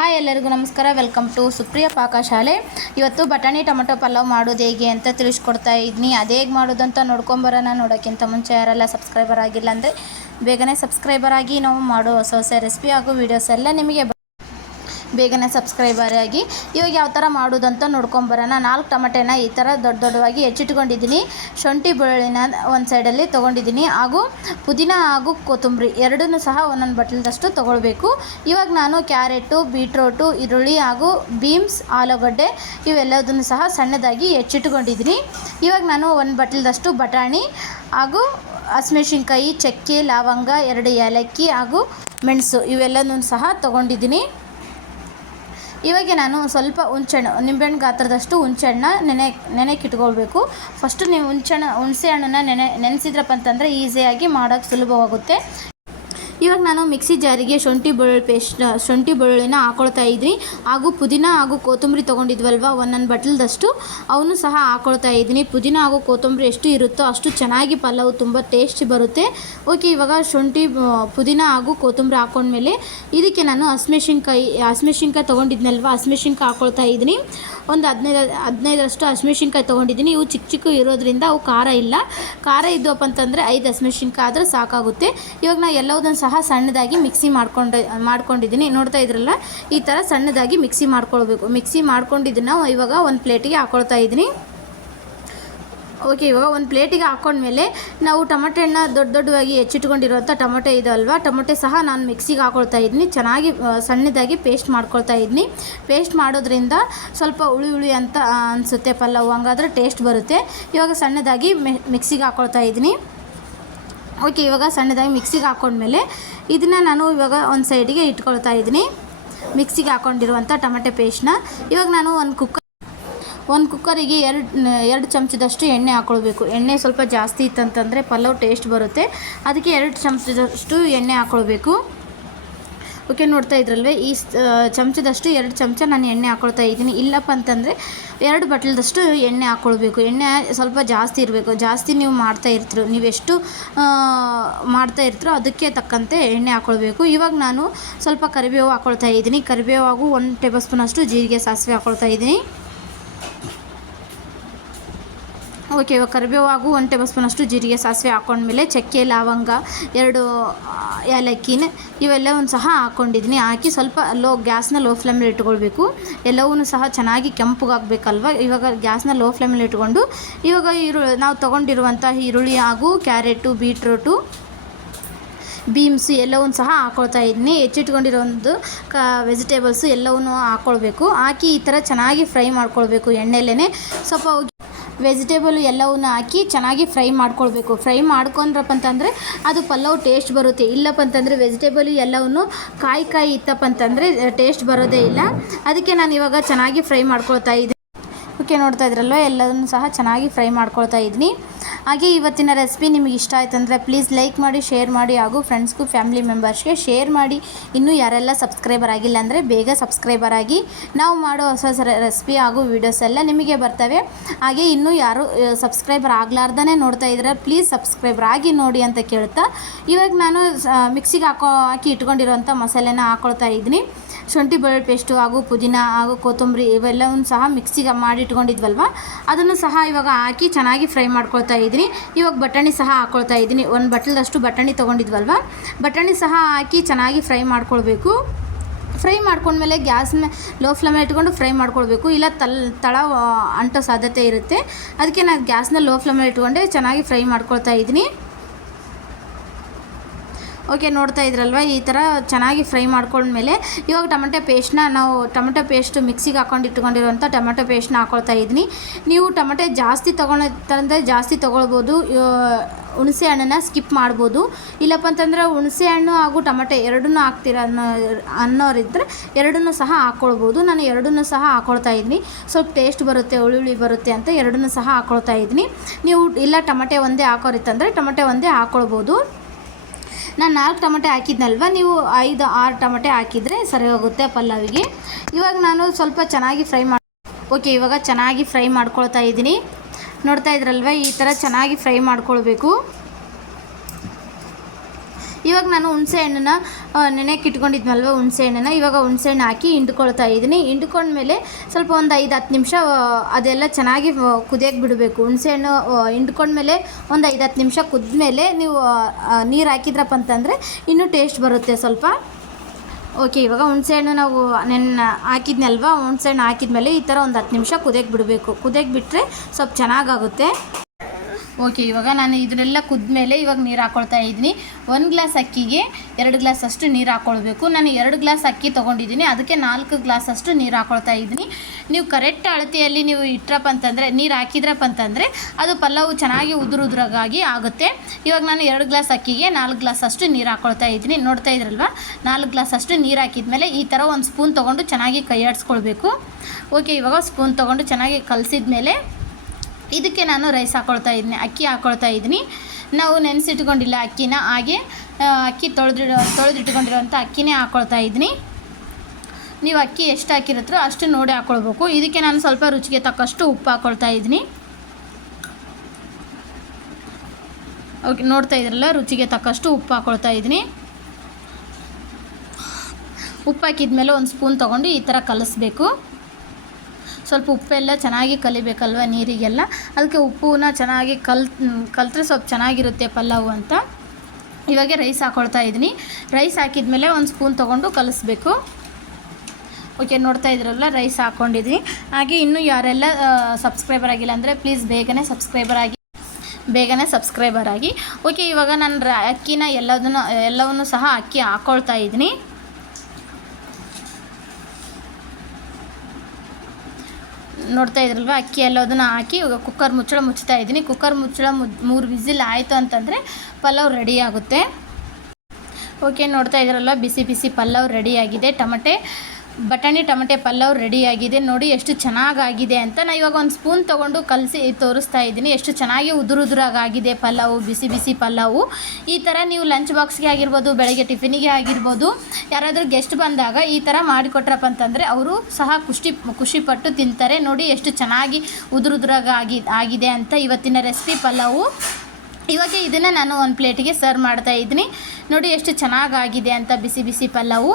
Hi ಎಲ್ಲರಿಗೂ ನಮಸ್ಕಾರ. Welcome to Supriya Pakashale. ಇವತ್ತು ಬಟಾಣಿ ಟೊಮೆಟೊ ಪಲಾವ್ ಮಾಡೋದು ಹೇಗೆ ಅಂತ ತಿಳಿಸ್ಕೊಡ್ತಾ ಇದ್ದೀನಿ. ಅದು ಹೇಗೆ ಮಾಡೋದು ಅಂತ ನೋಡ್ಕೊಂಬರೋಣ. ನೋಡೋಕ್ಕಿಂತ ಮುಂಚೆ ಯಾರೆಲ್ಲ ಸಬ್ಸ್ಕ್ರೈಬರ್ ಆಗಿಲ್ಲ ಅಂದರೆ ಬೇಗನೆ ಸಬ್ಸ್ಕ್ರೈಬರ್ ಆಗಿ. ನಾವು ಮಾಡೋ ಹೊಸ ಹೊಸ ರೆಸಿಪಿ ಹಾಗೂ ವೀಡಿಯೋಸ್ ಎಲ್ಲ ನಿಮಗೆ ಬೇಗನೆ ಸಬ್ಸ್ಕ್ರೈಬರ್ ಆಗಿ. ಇವಾಗ ಯಾವ ಥರ ಮಾಡೋದಂತ ನೋಡ್ಕೊಂಬರೋಣ. 4 ಟೊಮೆಟೆನ ಈ ಥರ ದೊಡ್ಡದಾಗಿ ಹೆಚ್ಚಿಟ್ಕೊಂಡಿದ್ದೀನಿ. ಶುಂಠಿ ಬೆಳ್ಳುಳ್ಳಿನ ಒಂದು ಸೈಡಲ್ಲಿ ತೊಗೊಂಡಿದ್ದೀನಿ, ಹಾಗೂ ಪುದೀನ ಹಾಗೂ ಕೊತ್ತಂಬರಿ ಎರಡನ್ನೂ ಸಹ ಒಂದೊಂದು ಬಟ್ಲದಷ್ಟು ತೊಗೊಳ್ಬೇಕು. ಇವಾಗ ನಾನು ಕ್ಯಾರೆಟು, ಬೀಟ್ರೋಟು, ಈರುಳ್ಳಿ ಹಾಗೂ ಬೀನ್ಸ್, ಆಲೂಗಡ್ಡೆ ಇವೆಲ್ಲದನ್ನು ಸಹ ಸಣ್ಣದಾಗಿ ಹೆಚ್ಚಿಟ್ಕೊಂಡಿದ್ದೀನಿ. ಇವಾಗ ನಾನು 1 ಬಟ್ಲದಷ್ಟು ಬಟಾಣಿ ಹಾಗೂ ಹಸಿಮೆಣಸಿನ್ಕಾಯಿ, ಚಕ್ಕೆ, ಲವಂಗ, 2 ಏಲಕ್ಕಿ ಹಾಗೂ ಮೆಣಸು ಇವೆಲ್ಲನೂ ಸಹ ತೊಗೊಂಡಿದ್ದೀನಿ. ಇವಾಗ ನಾನು ಸ್ವಲ್ಪ ಹುಣಸೆಹಣ್ಣು, ನಿಂಬೆಹಣ್ಣು ಗಾತ್ರದಷ್ಟು ಹುಣಸೆಹಣ್ಣ ನೆನೆಕ್ಕೆ ಇಟ್ಕೊಳ್ಬೇಕು. ಫಸ್ಟು ನೀವು ಹುಣಸೆ ಹಣ್ಣನ್ನು ನೆನೆಸಿದ್ರಪ್ಪ ಅಂತಂದರೆ ಈಸಿಯಾಗಿ ಮಾಡೋಕ್ಕೆ ಸುಲಭವಾಗುತ್ತೆ. ಇವಾಗ ನಾನು ಮಿಕ್ಸಿ ಜಾರಿಗೆ ಶುಂಠಿ ಬೆಳ್ಳುಳ್ಳಿನ ಹಾಕ್ಕೊಳ್ತಾ ಇದ್ದೀನಿ, ಹಾಗೂ ಪುದೀನ ಹಾಗೂ ಕೊತ್ತಂಬರಿ ತೊಗೊಂಡಿದ್ವಲ್ವ ಒಂದೊಂದು ಬಟ್ಲದಷ್ಟು ಅವನು ಸಹ ಹಾಕ್ಕೊಳ್ತಾ ಇದ್ದೀನಿ. ಪುದೀನ ಹಾಗೂ ಕೊತ್ತಂಬರಿ ಎಷ್ಟು ಇರುತ್ತೋ ಅಷ್ಟು ಚೆನ್ನಾಗಿ ಪಲಾವ್ ತುಂಬ ಟೇಸ್ಟ್ ಬರುತ್ತೆ. ಓಕೆ, ಇವಾಗ ಶುಂಠಿ, ಪುದೀನ ಹಾಗೂ ಕೊತ್ತಂಬರಿ ಹಾಕ್ಕೊಂಡ್ಮೇಲೆ ಇದಕ್ಕೆ ನಾನು ಹಸಿಮೆಣಸಿನ್ಕಾಯಿ ತೊಗೊಂಡಿದ್ನಲ್ವ, ಹಸಿಮೆಣಸಿನ್ಕಾಯಿ ಹಾಕ್ಕೊಳ್ತಾ ಇದ್ದೀನಿ. ಒಂದು 15 ಹಸಿಮೆಣಸಿನ್ಕಾಯಿ ತೊಗೊಂಡಿದ್ದೀನಿ. ಇವು ಚಿಕ್ಕ ಇರೋದ್ರಿಂದ ಅವು ಖಾರ ಇದ್ದವಪ್ಪ ಅಂತಂದರೆ 5 ಹಸಿಮೆಣಸಿನ್ಕಾಯಿ ಆದರೆ ಸಾಕಾಗುತ್ತೆ. ಇವಾಗ ನಾನು ಎಲ್ಲದನ್ನು ಸಹ ಸಣ್ಣದಾಗಿ ಮಿಕ್ಸಿ ಮಾಡ್ಕೊಂಡಿದ್ದೀನಿ. ನೋಡ್ತಾ ಇದ್ರಲ್ಲ, ಈ ಥರ ಸಣ್ಣದಾಗಿ ಮಿಕ್ಸಿ ಮಾಡ್ಕೊಳ್ಬೇಕು. ಮಿಕ್ಸಿ ಮಾಡ್ಕೊಂಡಿದ್ದನ್ನು ಇವಾಗ ಒಂದು ಪ್ಲೇಟಿಗೆ ಹಾಕ್ಕೊಳ್ತಾ ಇದ್ದೀನಿ. ಓಕೆ, ಇವಾಗ ಒಂದು ಪ್ಲೇಟಿಗೆ ಹಾಕ್ಕೊಂಡ್ಮೇಲೆ ನಾವು ಟೊಮೆಟೆನ ದೊಡ್ಡದಾಗಿ ಹೆಚ್ಚಿಟ್ಕೊಂಡಿರೋಂಥ ಟೊಮೆಟೊ ಇದಲ್ವ, ಟೊಮೆಟೊ ಸಹ ನಾನು ಮಿಕ್ಸಿಗೆ ಹಾಕ್ಕೊಳ್ತಾ ಇದ್ದೀನಿ. ಚೆನ್ನಾಗಿ ಸಣ್ಣದಾಗಿ ಪೇಸ್ಟ್ ಮಾಡ್ಕೊಳ್ತಾ ಇದ್ದೀನಿ. ಪೇಸ್ಟ್ ಮಾಡೋದ್ರಿಂದ ಸ್ವಲ್ಪ ಹುಳಿ ಅಂತ ಅನಿಸುತ್ತೆ ಪಲಾವ್, ಹಂಗಾದ್ರೆ ಟೇಸ್ಟ್ ಬರುತ್ತೆ. ಇವಾಗ ಸಣ್ಣದಾಗಿ ಮಿಕ್ಸಿಗೆ ಹಾಕ್ಕೊಳ್ತಾ ಇದ್ದೀನಿ. ಓಕೆ, ಇವಾಗ ಸಣ್ಣದಾಗಿ ಮಿಕ್ಸಿಗೆ ಹಾಕ್ಕೊಂಡ್ಮೇಲೆ ಇದನ್ನು ನಾನು ಇವಾಗ ಒಂದು ಸೈಡಿಗೆ ಇಟ್ಕೊಳ್ತಾ ಇದ್ದೀನಿ. ಮಿಕ್ಸಿಗೆ ಹಾಕ್ಕೊಂಡಿರುವಂಥ ಟೊಮೆಟೊ ಪೇಸ್ಟ್ನ ಇವಾಗ ನಾನು ಒಂದು ಕುಕ್ಕರಿಗೆ 2 ಚಮಚದಷ್ಟು ಎಣ್ಣೆ ಹಾಕ್ಕೊಳ್ಬೇಕು. ಎಣ್ಣೆ ಸ್ವಲ್ಪ ಜಾಸ್ತಿ ಇತ್ತಂತಂದರೆ ಪಲಾವ್ ಟೇಸ್ಟ್ ಬರುತ್ತೆ, ಅದಕ್ಕೆ 2 ಚಮಚದಷ್ಟು ಎಣ್ಣೆ ಹಾಕ್ಕೊಳ್ಬೇಕು. ಓಕೆ, ನೋಡ್ತಾ ಇದ್ರಲ್ವೇ, ಈ ಚಮಚದಷ್ಟು 2 ಚಮಚ ನಾನು ಎಣ್ಣೆ ಹಾಕ್ಕೊಳ್ತಾ ಇದ್ದೀನಿ. ಇಲ್ಲಪ್ಪ ಅಂತಂದರೆ 2 ಬಟ್ಲದಷ್ಟು ಎಣ್ಣೆ ಹಾಕ್ಕೊಳ್ಬೇಕು. ಎಣ್ಣೆ ಸ್ವಲ್ಪ ಜಾಸ್ತಿ ಇರಬೇಕು. ಜಾಸ್ತಿ ನೀವು ನೀವೆಷ್ಟು ಮಾಡ್ತಾ ಇರ್ತೀರೋ ಅದಕ್ಕೆ ತಕ್ಕಂತೆ ಎಣ್ಣೆ ಹಾಕ್ಕೊಳ್ಬೇಕು. ಇವಾಗ ನಾನು ಸ್ವಲ್ಪ ಕರಿಬೇವು ಹಾಕ್ಕೊಳ್ತಾ ಇದ್ದೀನಿ. ಕರಿಬೇವು ಹಾಗೂ 1 ಟೇಬಲ್ ಸ್ಪೂನಷ್ಟು ಜೀರಿಗೆ, ಸಾಸಿವೆ ಹಾಕ್ಕೊಳ್ತಾ ಇದ್ದೀನಿ. ಓಕೆ, ಇವಾಗ ಕರಿಬೇವು ಹಾಗೂ 1 ಟೇಬಲ್ ಸ್ಪೂನಷ್ಟು ಜೀರಿಗೆ, ಸಾಸಿವೆ ಹಾಕ್ಕೊಂಡ್ಮೇಲೆ ಚಕ್ಕೆ, ಲವಂಗ, 2 ಏಲಕ್ಕಿನ ಇವೆಲ್ಲವನ್ನು ಸಹ ಹಾಕ್ಕೊಂಡಿದ್ದೀನಿ. ಹಾಕಿ ಸ್ವಲ್ಪ ಗ್ಯಾಸ್ನ ಲೋ ಫ್ಲೇಮಲ್ಲಿ ಇಟ್ಕೊಳ್ಬೇಕು. ಎಲ್ಲವೂ ಸಹ ಚೆನ್ನಾಗಿ ಕೆಂಪುಗಾಗಬೇಕಲ್ವ. ಇವಾಗ ಗ್ಯಾಸ್ನ ಲೋ ಫ್ಲೇಮಲ್ಲಿ ಇಟ್ಕೊಂಡು ಇವಾಗ ನಾವು ತೊಗೊಂಡಿರುವಂಥ ಈರುಳ್ಳಿ ಹಾಗೂ ಕ್ಯಾರೆಟು, ಬೀಟ್ರೋಟು, ಬೀನ್ಸ್ ಎಲ್ಲವನ್ನೂ ಸಹ ಹಾಕ್ಕೊಳ್ತಾ ಇದ್ದೀನಿ. ಹೆಚ್ಚಿಟ್ಕೊಂಡಿರೋ ವೆಜಿಟೇಬಲ್ಸು ಎಲ್ಲವನ್ನೂ ಹಾಕ್ಕೊಳ್ಬೇಕು. ಹಾಕಿ ಈ ಥರ ಚೆನ್ನಾಗಿ ಫ್ರೈ ಮಾಡ್ಕೊಳ್ಬೇಕು. ಎಣ್ಣೆಲೇ ಸ್ವಲ್ಪ ವೆಜಿಟೇಬಲ್ ಎಲ್ಲವನ್ನು ಹಾಕಿ ಚೆನ್ನಾಗಿ ಫ್ರೈ ಮಾಡ್ಕೊಳ್ಬೇಕು. ಫ್ರೈ ಮಾಡ್ಕೊಂಡ್ರಪ್ಪ ಅಂತಂದರೆ ಅದು ಪಲಾವ್ ಟೇಸ್ಟ್ ಬರುತ್ತೆ. ಇಲ್ಲಪ್ಪ ಅಂತಂದರೆ ವೆಜಿಟೇಬಲ್ ಎಲ್ಲವನ್ನು ಕಾಯಿ ಇತ್ತಪ್ಪ ಅಂತಂದರೆ ಟೇಸ್ಟ್ ಬರೋದೇ ಇಲ್ಲ. ಅದಕ್ಕೆ ನಾನು ಇವಾಗ ಚೆನ್ನಾಗಿ ಫ್ರೈ ಮಾಡ್ಕೊಳ್ತಾ ಇದ್ದೀನಿ. ಓಕೆ, ನೋಡ್ತಾ ಇದ್ರಲ್ವ, ಎಲ್ಲದನ್ನು ಸಹ ಚೆನ್ನಾಗಿ ಫ್ರೈ ಮಾಡ್ಕೊಳ್ತಾ ಇದ್ದೀನಿ. ಹಾಗೆ ಇವತ್ತಿನ ರೆಸಿಪಿ ನಿಮಗೆ ಇಷ್ಟ ಆಯ್ತು ಅಂದರೆ ಪ್ಲೀಸ್ ಲೈಕ್ ಮಾಡಿ, ಶೇರ್ ಮಾಡಿ, ಹಾಗೂ ಫ್ರೆಂಡ್ಸ್ಗೂ ಫ್ಯಾಮಿಲಿ ಮೆಂಬರ್ಸ್ಗೆ ಶೇರ್ ಮಾಡಿ. ಇನ್ನೂ ಯಾರೆಲ್ಲ ಸಬ್ಸ್ಕ್ರೈಬರ್ ಆಗಿಲ್ಲ ಅಂದರೆ ಬೇಗ ಸಬ್ಸ್ಕ್ರೈಬರ್ ಆಗಿ. ನಾವು ಮಾಡೋ ಹೊಸ ರೆಸಿಪಿ ಹಾಗೂ ವೀಡಿಯೋಸ್ ಎಲ್ಲ ನಿಮಗೆ ಬರ್ತವೆ. ಹಾಗೆ ಇನ್ನೂ ಯಾರು ಸಬ್ಸ್ಕ್ರೈಬರ್ ಆಗಲಾರ್ದೇ ನೋಡ್ತಾ ಇದ್ರೆ ಪ್ಲೀಸ್ ಸಬ್ಸ್ಕ್ರೈಬರ್ ಆಗಿ ನೋಡಿ ಅಂತ ಕೇಳ್ತಾ, ಇವಾಗ ನಾನು ಮಿಕ್ಸಿಗೆ ಹಾಕಿ ಇಟ್ಕೊಂಡಿರೋಂಥ ಮಸಾಲೆನ ಹಾಕ್ಕೊಳ್ತಾ ಇದ್ದೀನಿ. ಶುಂಠಿ ಬೆಳ್ಳುಳ್ಳಿ ಪೇಸ್ಟು ಹಾಗೂ ಪುದೀನ ಹಾಗೂ ಕೊತ್ತಂಬರಿ ಇವೆಲ್ಲವನ್ನು ಸಹ ಮಿಕ್ಸಿಗೆ ಮಾಡಿ ಇಟ್ಕೊಂಡಿದ್ವಲ್ವ, ಅದನ್ನು ಸಹ ಇವಾಗ ಹಾಕಿ ಚೆನ್ನಾಗಿ ಫ್ರೈ ಮಾಡ್ಕೊಳ್ತಾ ಇದ್ದೀನಿ. ಇವಾಗ ಬಟಾಣಿ ಸಹ ಹಾಕ್ಕೊಳ್ತಾ ಇದ್ದೀನಿ. 1 ಬಟ್ಲದಷ್ಟು ಬಟಾಣಿ ತೊಗೊಂಡಿದ್ವಲ್ವ, ಬಟಾಣಿ ಸಹ ಹಾಕಿ ಚೆನ್ನಾಗಿ ಫ್ರೈ ಮಾಡ್ಕೊಳ್ಬೇಕು. ಫ್ರೈ ಮಾಡ್ಕೊಂಡ್ಮೇಲೆ ಗ್ಯಾಸ್ನ ಲೋ ಫ್ಲೇಮಲ್ಲಿ ಇಟ್ಕೊಂಡು ಫ್ರೈ ಮಾಡ್ಕೊಳ್ಬೇಕು. ಇಲ್ಲ ತಳ ಅಂಟೋ ಸಾಧ್ಯತೆ ಇರುತ್ತೆ. ಅದಕ್ಕೆ ನಾನು ಗ್ಯಾಸ್ನ ಲೋ ಫ್ಲೇಮಲ್ಲಿ ಇಟ್ಕೊಂಡೆ ಚೆನ್ನಾಗಿ ಫ್ರೈ ಮಾಡ್ಕೊಳ್ತಾ ಇದ್ದೀನಿ. ಓಕೆ, ನೋಡ್ತಾ ಇದ್ರಲ್ವ, ಈ ಥರ ಚೆನ್ನಾಗಿ ಫ್ರೈ ಮಾಡ್ಕೊಂಡ್ಮೇಲೆ ಇವಾಗ ಟೊಮೆಟೊ ಪೇಸ್ಟ್ ಮಿಕ್ಸಿಗೆ ಇಟ್ಕೊಂಡಿರುವಂಥ ಟೊಮೆಟೊ ಪೇಸ್ಟ್ನ ಹಾಕ್ಕೊಳ್ತಾ ಇದ್ದೀನಿ. ನೀವು ಟೊಮೆಟೊ ಜಾಸ್ತಿ ತೊಗೊಳತ್ತಂದರೆ ಜಾಸ್ತಿ ತೊಗೊಳ್ಬೋದು. ಹುಣಸೆ ಹಣ್ಣನ್ನು ಸ್ಕಿಪ್ ಮಾಡ್ಬೋದು. ಇಲ್ಲಪ್ಪ ಅಂತಂದರೆ ಹುಣಸೆ ಹಣ್ಣು ಹಾಗೂ ಟೊಮೆಟೊ ಎರಡನ್ನೂ ಹಾಕ್ತೀರಾ ಅನ್ನೋರಿದ್ದರೆ ಎರಡನ್ನೂ ಸಹ ಹಾಕ್ಕೊಳ್ಬೋದು. ನಾನು ಎರಡನ್ನೂ ಸಹ ಹಾಕ್ಕೊಳ್ತಾ ಇದ್ದೀನಿ. ಸ್ವಲ್ಪ ಟೇಸ್ಟ್ ಬರುತ್ತೆ, ಹುಳಿ ಬರುತ್ತೆ ಅಂತ ಎರಡನ್ನೂ ಸಹ ಹಾಕ್ಕೊಳ್ತಾ ಇದ್ದೀನಿ. ನೀವು ಇಲ್ಲ ಟೊಮೆಟೊ ಒಂದೇ ಹಾಕೋರಿತ್ತಂದರೆ ಟೊಮೆಟೊ ಒಂದೇ ಹಾಕ್ಕೊಳ್ಬೋದು. ನಾನು 4 ಟೊಮೆಟೊ ಹಾಕಿದ್ನಲ್ವ, ನೀವು 5-6 ಟೊಮೆಟೊ ಹಾಕಿದರೆ ಸರಿ ಹೋಗುತ್ತೆ ಪಲಾವಿಗೆ. ಇವಾಗ ನಾನು ಸ್ವಲ್ಪ ಚೆನ್ನಾಗಿ ಓಕೆ, ಇವಾಗ ಚೆನ್ನಾಗಿ ಫ್ರೈ ಮಾಡ್ಕೊಳ್ತಾ ಇದ್ದೀನಿ. ನೋಡ್ತಾ ಇದ್ರಲ್ವ, ಈ ಥರ ಚೆನ್ನಾಗಿ ಫ್ರೈ ಮಾಡ್ಕೊಳ್ಬೇಕು. ಇವಾಗ ನಾನು ಹುಣಸೆ ಹಣ್ಣನ್ನ ನೆನೆಗೆ ಇಟ್ಕೊಂಡಿದ್ನಲ್ವ ಹುಣಸೆ ಹಣ್ಣನ್ನು ಇವಾಗ ಹುಣಸೆ ಹಣ್ಣು ಹಾಕಿ ಹಿಂಡ್ಕೊಳ್ತಾ ಇದ್ದೀನಿ. ಹಿಂಡ್ಕೊಂಡ್ಮೇಲೆ ಸ್ವಲ್ಪ ಒಂದು 5-10 ನಿಮಿಷ ಅದೆಲ್ಲ ಚೆನ್ನಾಗಿ ಕುದಿಯೋಕ್ಕೆ ಬಿಡಬೇಕು. ಹುಣಸೆ ಹಣ್ಣು ಹಿಂಡ್ಕೊಂಡ್ಮೇಲೆ ಒಂದು 5-10 ನಿಮಿಷ ಕುದ್ಮೇಲೆ ನೀವು ನೀರು ಹಾಕಿದ್ರಪ್ಪ ಅಂತಂದರೆ ಇನ್ನೂ ಟೇಸ್ಟ್ ಬರುತ್ತೆ ಸ್ವಲ್ಪ. ಓಕೆ, ಇವಾಗ ಹುಣಸೆಹಣ್ಣು ನಾವು ಹಾಕಿದ್ನಲ್ವ, ಹುಣಸೆಹಣ್ಣು ಹಾಕಿದ್ಮೇಲೆ ಈ ಥರ ಒಂದು 10 ನಿಮಿಷ ಕುದಿಯೋಕ್ಕೆ ಬಿಡಬೇಕು. ಕುದಿಯೋಕ್ಕೆ ಬಿಟ್ಟರೆ ಸ್ವಲ್ಪ ಚೆನ್ನಾಗಾಗುತ್ತೆ. ಓಕೆ, ಇವಾಗ ನಾನು ಇದನ್ನೆಲ್ಲ ಕುದ್ಮೇಲೆ ಇವಾಗ ನೀರು ಹಾಕ್ಕೊಳ್ತಾ ಇದ್ದೀನಿ. 1 ಗ್ಲಾಸ್ ಅಕ್ಕಿಗೆ 2 ಗ್ಲಾಸ್ ಅಷ್ಟು ನೀರು ಹಾಕ್ಕೊಳ್ಬೇಕು. ನಾನು 2 ಗ್ಲಾಸ್ ಅಕ್ಕಿ ತೊಗೊಂಡಿದ್ದೀನಿ, ಅದಕ್ಕೆ 4 ಗ್ಲಾಸ್ ಅಷ್ಟು ನೀರು ಹಾಕ್ಕೊಳ್ತಾ ಇದ್ದೀನಿ. ನೀವು ಕರೆಕ್ಟ್ ಅಳತೆಯಲ್ಲಿ ನೀವು ಇಟ್ಟರಪ್ಪ ಅಂತಂದರೆ, ನೀರು ಹಾಕಿದ್ರಪ್ಪ ಅಂತಂದರೆ ಅದು ಪಲಾವು ಚೆನ್ನಾಗಿ ಉದುರಾಗಿ ಆಗುತ್ತೆ. ಇವಾಗ ನಾನು 2 ಗ್ಲಾಸ್ ಅಕ್ಕಿಗೆ 4 ಗ್ಲಾಸ್ ಅಷ್ಟು ನೀರು ಹಾಕ್ಕೊಳ್ತಾ ಇದ್ದೀನಿ. ನೋಡ್ತಾ ಇದ್ರಲ್ವ, 4 ಗ್ಲಾಸ್ ಅಷ್ಟು ನೀರು ಹಾಕಿದ್ಮೇಲೆ ಈ ಥರ ಒಂದು ಸ್ಪೂನ್ ತೊಗೊಂಡು ಚೆನ್ನಾಗಿ ಕೈ ಆಡಿಸ್ಕೊಳ್ಬೇಕು. ಓಕೆ, ಇವಾಗ ಸ್ಪೂನ್ ತೊಗೊಂಡು ಚೆನ್ನಾಗಿ ಕಲಸಿದ ಮೇಲೆ ಇದಕ್ಕೆ ನಾನು ರೈಸ್ ಹಾಕ್ಕೊಳ್ತಾ ಇದ್ದೀನಿ, ಅಕ್ಕಿ ಹಾಕ್ಕೊಳ್ತಾ ಇದ್ದೀನಿ. ನಾವು ನೆನೆಸಿಟ್ಕೊಂಡಿಲ್ಲ ಅಕ್ಕಿನ, ಹಾಗೆ ಅಕ್ಕಿ ತೊಳೆದಿಟ್ಕೊಂಡಿರೋಂಥ ಅಕ್ಕಿನೇ ಹಾಕ್ಕೊಳ್ತಾ ಇದ್ದೀನಿ. ನೀವು ಅಕ್ಕಿ ಎಷ್ಟು ಹಾಕಿರುತ್ತೋ ಅಷ್ಟು ನೋಡಿ ಹಾಕ್ಕೊಳ್ಬೇಕು. ಇದಕ್ಕೆ ನಾನು ಸ್ವಲ್ಪ ರುಚಿಗೆ ತಕ್ಕಷ್ಟು ಉಪ್ಪು ಹಾಕ್ಕೊಳ್ತಾ ಇದ್ದೀನಿ. ಓಕೆ, ನೋಡ್ತಾ ಇದ್ರಲ್ಲ, ರುಚಿಗೆ ತಕ್ಕಷ್ಟು ಉಪ್ಪು ಹಾಕ್ಕೊಳ್ತಾ ಇದ್ದೀನಿ. ಉಪ್ಪು ಹಾಕಿದ್ಮೇಲೆ ಒಂದು ಸ್ಪೂನ್ ತೊಗೊಂಡು ಈ ಥರ ಕಲಿಸ್ಬೇಕು. ಸ್ವಲ್ಪ ಉಪ್ಪೆಲ್ಲ ಚೆನ್ನಾಗಿ ಕಲಿಬೇಕಲ್ವ ನೀರಿಗೆಲ್ಲ, ಅದಕ್ಕೆ ಉಪ್ಪನ್ನ ಚೆನ್ನಾಗಿ ಕಲಿತ್ರೆ ಸ್ವಲ್ಪ ಚೆನ್ನಾಗಿರುತ್ತೆ ಪಲಾವು ಅಂತ. ಇವಾಗ ರೈಸ್ ಹಾಕ್ಕೊಳ್ತಾ ಇದ್ದೀನಿ. ರೈಸ್ ಹಾಕಿದ್ಮೇಲೆ ಒಂದು ಸ್ಪೂನ್ ತೊಗೊಂಡು ಕಲಿಸ್ಬೇಕು. ಓಕೆ, ನೋಡ್ತಾ ಇದ್ರಲ್ಲ, ರೈಸ್ ಹಾಕ್ಕೊಂಡಿದ್ದೀನಿ. ಹಾಗೆ ಇನ್ನೂ ಯಾರೆಲ್ಲ ಸಬ್ಸ್ಕ್ರೈಬರ್ ಆಗಿಲ್ಲ ಅಂದರೆ ಪ್ಲೀಸ್ ಬೇಗನೆ ಸಬ್ಸ್ಕ್ರೈಬರ್ ಆಗಿ. ಓಕೆ, ಇವಾಗ ನಾನು ಅಕ್ಕಿನ ಎಲ್ಲವನ್ನೂ ಸಹ ಅಕ್ಕಿ ಹಾಕ್ಕೊಳ್ತಾ ಇದ್ದೀನಿ. ನೋಡ್ತಾ ಇದ್ರಲ್ವ, ಅಕ್ಕಿ ಎಲ್ಲದನ್ನು ಹಾಕಿ ಇವಾಗ ಕುಕ್ಕರ್ ಮುಚ್ಚಳ ಮುಚ್ತಾ ಇದ್ದೀನಿ. ಕುಕ್ಕರ್ ಮುಚ್ಚಳ 3 ವಿಸಿಲ್ ಆಯಿತು ಅಂತಂದರೆ ಪಲಾವ್ ರೆಡಿ ಆಗುತ್ತೆ. ಓಕೆ, ನೋಡ್ತಾ ಇದ್ರಲ್ವ, ಬಿಸಿ ಬಿಸಿ ಪಲಾವ್ ರೆಡಿಯಾಗಿದೆ. ಬಟಾಣಿ ಟೊಮೆಟೆ ಪಲಾವ್ ರೆಡಿಯಾಗಿದೆ. ನೋಡಿ ಎಷ್ಟು ಚೆನ್ನಾಗಾಗಿದೆ ಅಂತ. ನಾನು ಇವಾಗ ಒಂದು ಸ್ಪೂನ್ ತೊಗೊಂಡು ಕಲಸಿ ತೋರಿಸ್ತಾ ಇದ್ದೀನಿ. ಎಷ್ಟು ಚೆನ್ನಾಗಿ ಉದುರಾಗಿದೆ ಪಲಾವು, ಬಿಸಿ ಬಿಸಿ ಪಲಾವು. ಈ ಥರ ನೀವು ಲಂಚ್ ಬಾಕ್ಸ್ಗೆ ಆಗಿರ್ಬೋದು, ಬೆಳಗ್ಗೆ ಟಿಫಿನಿಗೆ ಆಗಿರ್ಬೋದು, ಯಾರಾದರೂ ಗೆಸ್ಟ್ ಬಂದಾಗ ಈ ಥರ ಮಾಡಿಕೊಟ್ರಪ್ಪ ಅಂತಂದರೆ ಅವರು ಸಹ ಖುಷಿಪಟ್ಟು ತಿಂತಾರೆ. ನೋಡಿ ಎಷ್ಟು ಚೆನ್ನಾಗಿ ಆಗಿದೆ ಅಂತ ಇವತ್ತಿನ ರೆಸಿಪಿ ಪಲಾವು. ಇವಾಗ ಇದನ್ನು ನಾನು ಒಂದು ಪ್ಲೇಟಿಗೆ ಸರ್ವ್ ಮಾಡ್ತಾ ಇದ್ದೀನಿ. ನೋಡಿ ಎಷ್ಟು ಚೆನ್ನಾಗಾಗಿದೆ ಅಂತ ಬಿಸಿ ಬಿಸಿ ಪಲಾವು.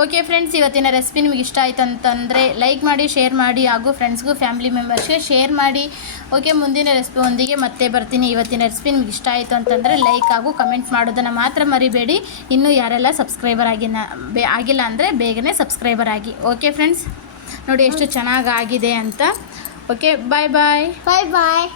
ಓಕೆ ಫ್ರೆಂಡ್ಸ್, ಇವತ್ತಿನ ರೆಸಿಪಿ ನಿಮಗೆ ಇಷ್ಟ ಆಯಿತು ಅಂತಂದರೆ ಲೈಕ್ ಮಾಡಿ, ಶೇರ್ ಮಾಡಿ, ಹಾಗೂ ಫ್ರೆಂಡ್ಸ್ಗೂ ಫ್ಯಾಮಿಲಿ ಮೆಂಬರ್ಸ್ಗೆ ಶೇರ್ ಮಾಡಿ. ಓಕೆ, ಮುಂದಿನ ರೆಸಿಪಿ ಒಂದಿಗೆ ಮತ್ತೆ ಬರ್ತೀನಿ. ಇವತ್ತಿನ ರೆಸಿಪಿ ನಿಮಗೆ ಇಷ್ಟ ಆಯಿತು ಅಂತಂದರೆ ಲೈಕ್ ಹಾಗೂ ಕಮೆಂಟ್ ಮಾಡೋದನ್ನು ಮಾತ್ರ ಮರಿಬೇಡಿ. ಇನ್ನೂ ಯಾರೆಲ್ಲ ಸಬ್ಸ್ಕ್ರೈಬರ್ ಆಗಿಲ್ಲ ಅಂದರೆ ಬೇಗನೆ ಸಬ್ಸ್ಕ್ರೈಬರ್ ಆಗಿ. ಓಕೆ ಫ್ರೆಂಡ್ಸ್, ನೋಡಿ ಎಷ್ಟು ಚೆನ್ನಾಗಾಗಿದೆ ಅಂತ. ಓಕೆ, ಬಾಯ್ ಬಾಯ್.